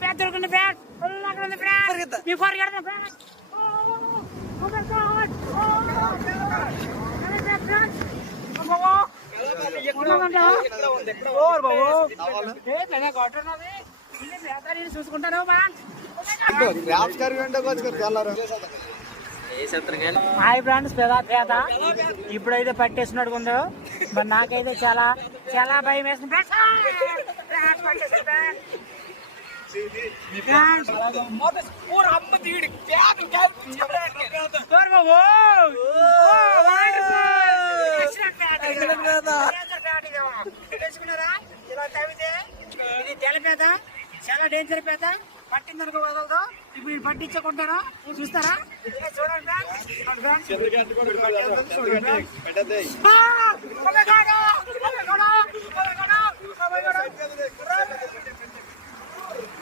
పేద దొరుకుతుంది ఫ్రెండ్. అక్కడ ఉంది ఫ్రెండ్. మీ పరిగెడుతుంది ఫ్రెండ్. చూసుకుంటాను హాయ్ ఫ్రెండ్స్. పేద ఇప్పుడైతే పట్టేసినట్టు ఉందో మరి నాకైతే చాలా చాలా భయం వేస్తుంది. తెలుసుకున్నారా ఇలా తవ్వితే ఇది తెల్ల పేద, చాలా డేంజర్ పేద. పట్టిందనుకో వదలదు. ఇప్పుడు నేను పట్టించుకుంటాను చూస్తారా? చూడండి